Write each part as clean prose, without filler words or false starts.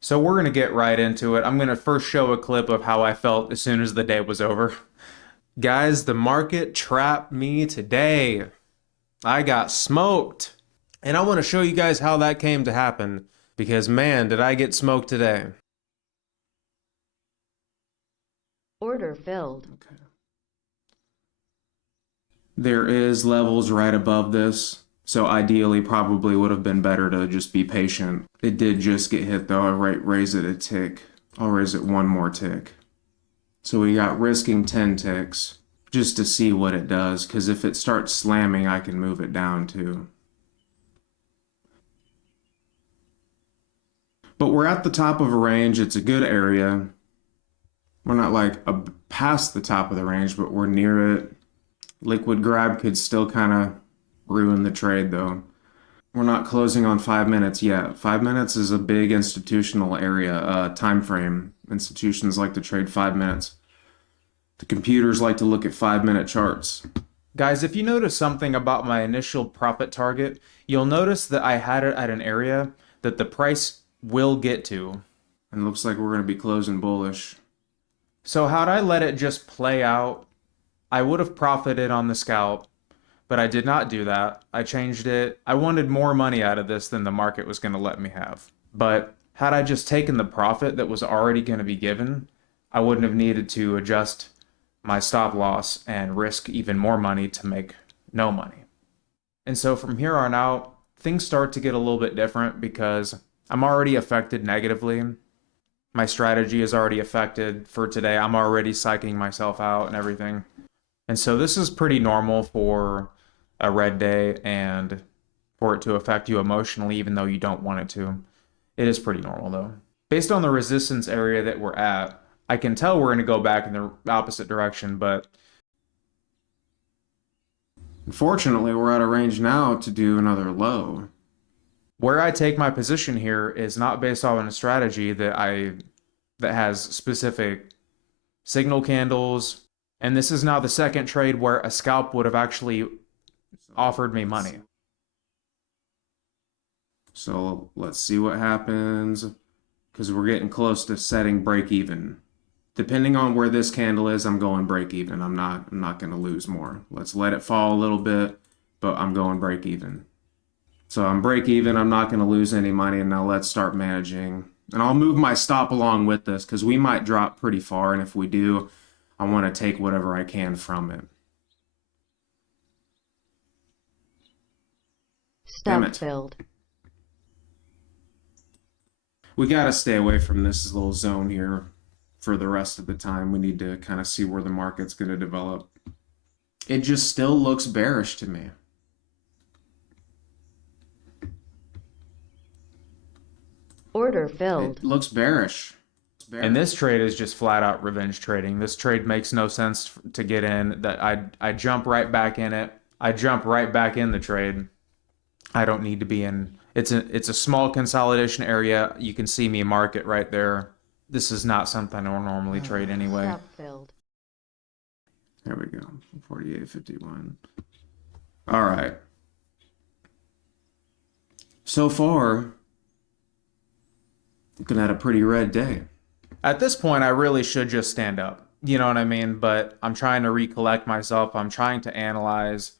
So we're going to get right into it. I'm going to first show a clip of how I felt as soon as the day was over. Guys, the market trapped me today. I got smoked. And I want to show you guys how that came to happen because man, did I get smoked today. Order filled. Okay. There is levels right above this. So ideally probably would have been better to just be patient. It did just get hit though. I raise it a tick. I'll raise it one more tick. So we got risking 10 ticks just to see what it does, because if it starts slamming, I can move it down too. But we're at the top of a range. It's a good area. We're not like past the top of the range, but we're near it. Liquid grab could still kind of ruin the trade though. We're not closing on 5 minutes yet. 5 minutes is a big institutional area, time frame. Institutions like to trade 5 minutes. The computers like to look at 5 minute charts. Guys, if you notice something about my initial profit target, you'll notice that I had it at an area that the price will get to. And it looks like we're going to be closing bullish. So had I let it just play out, I would have profited on the scalp, but I did not do that. I changed it. I wanted more money out of this than the market was going to let me have. But had I just taken the profit that was already going to be given, I wouldn't have needed to adjust my stop loss and risk even more money to make no money. And so from here on out, things start to get a little bit different because I'm already affected negatively. My strategy is already affected for today. I'm already psyching myself out and everything. And so this is pretty normal for a red day and for it to affect you emotionally, even though you don't want it to. It is pretty normal though. Based on the resistance area that we're at, I can tell we're going to go back in the opposite direction, but unfortunately, we're at a range now to do another low. Where I take my position here is not based on a strategy that has specific signal candles, and this is now the second trade where a scalp would have actually offered me money. So let's see what happens, because we're getting close to setting break even. Depending on where this candle is, I'm going break even. I'm not going to lose more. Let's let it fall a little bit, but I'm going break even. So I'm break even. I'm not going to lose any money. And now let's start managing. And I'll move my stop along with this because we might drop pretty far. And if we do, I want to take whatever I can from it. Stop filled. We got to stay away from this little zone here for the rest of the time. We need to kind of see where the market's going to develop. It just still looks bearish to me. Order filled. It looks bearish. And this trade is just flat out revenge trading. This trade makes no sense to get in. That I jump right back in it. I jump right back in the trade. I don't need to be in. It's a small consolidation area. You can see me mark it right there. This is not something I normally trade anyway. Stop filled. There we go. 48.51. All right. So far, looking at a pretty red day. At this point, I really should just stand up. You know what I mean? But I'm trying to recollect myself. I'm trying to analyze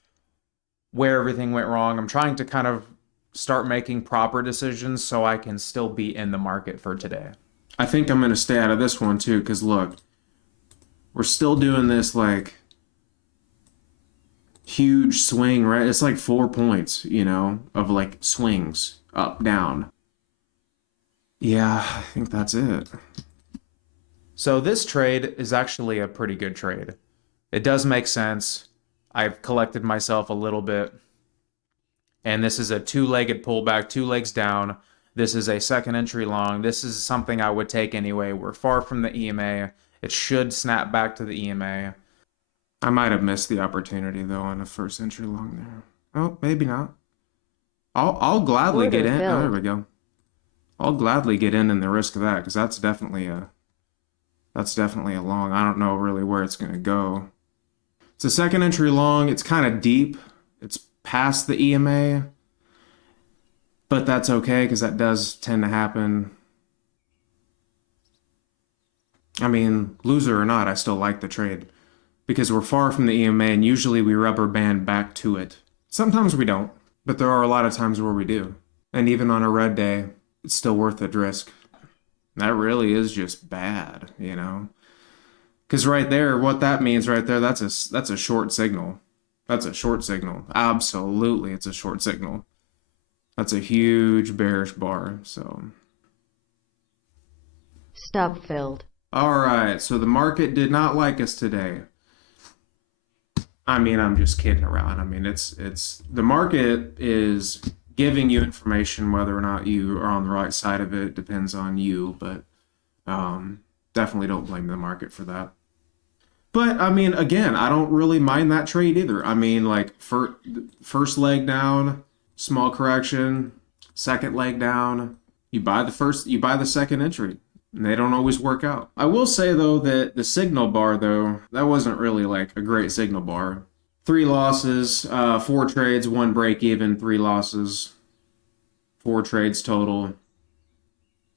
where everything went wrong. I'm trying to kind of start making proper decisions so I can still be in the market for today. I think I'm going to stay out of this one too, because look, we're still doing this like huge swing, right? It's like 4 points, you know, of like swings up, down. Yeah, I think that's it. So this trade is actually a pretty good trade. It does make sense. I've collected myself a little bit. And this is a two-legged pullback, 2 legs down. This is a second entry long. This is something I would take anyway. We're far from the EMA. It should snap back to the EMA. I might have missed the opportunity though on the first entry long there. Oh, maybe not. I'll gladly Order get in. filled. Oh, there we go. I'll gladly get in the risk of that because that's definitely a long. I don't know really where it's going to go. It's a second entry long. It's kind of deep. It's past the EMA. But that's okay because that does tend to happen. I mean, loser or not, I still like the trade because we're far from the EMA and usually we rubber band back to it. Sometimes we don't, but there are a lot of times where we do. And even on a red day, it's still worth the risk. That really is just bad, you know? Because right there, what that means right there, that's a short signal. That's a short signal. Absolutely, it's a short signal. That's a huge bearish bar. So, Stop filled. all right. So the market did not like us today. I mean, I'm just kidding around. I mean, it's the market is giving you information whether or not you are on the right side of it depends on you, but definitely don't blame the market for that. But I mean, again, I don't really mind that trade either. I mean, like first leg down, small correction, second leg down, you buy the second entry. And they don't always work out. I will say though that the signal bar though, that wasn't really like a great signal bar. Three losses, four trades, one break even, three losses, four trades total.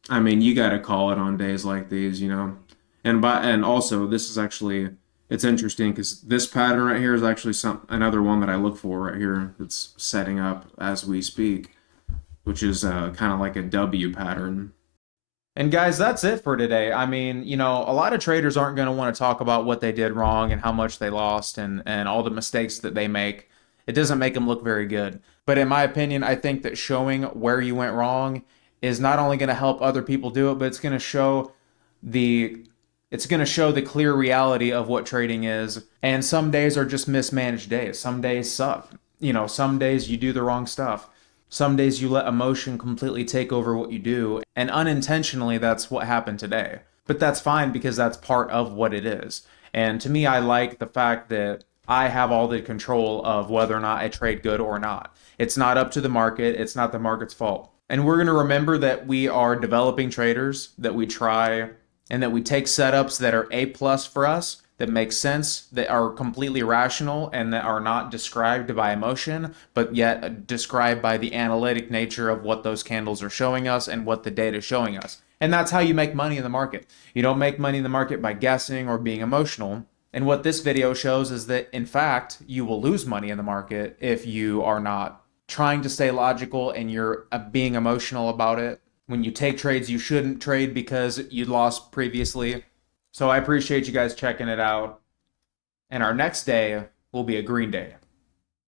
I mean, you got to call it on days like these, you know. And also this is actually it's interesting because this pattern right here is actually another one that I look for right here that's setting up as we speak, which is kind of like a W pattern. And guys, that's it for today. I mean, you know, a lot of traders aren't going to want to talk about what they did wrong and how much they lost and all the mistakes that they make. It doesn't make them look very good. But in my opinion, I think that showing where you went wrong is not only going to help other people do it, but the it's going to show the clear reality of what trading is. And some days are just mismanaged days. Some days suck. You know, some days you do the wrong stuff. Some days you let emotion completely take over what you do, and unintentionally, that's what happened today. But that's fine because that's part of what it is. And to me, I like the fact that I have all the control of whether or not I trade good or not. It's not up to the market, it's not the market's fault. And we're going to remember that we are developing traders, that we try and that we take setups that are A plus for us, that make sense, that are completely rational, and that are not described by emotion, but yet described by the analytic nature of what those candles are showing us and what the data is showing us. And that's how you make money in the market. You don't make money in the market by guessing or being emotional. And what this video shows is that, in fact, you will lose money in the market if you are not trying to stay logical and you're being emotional about it. When you take trades you shouldn't trade because you lost previously. So I appreciate you guys checking it out. And our next day will be a green day.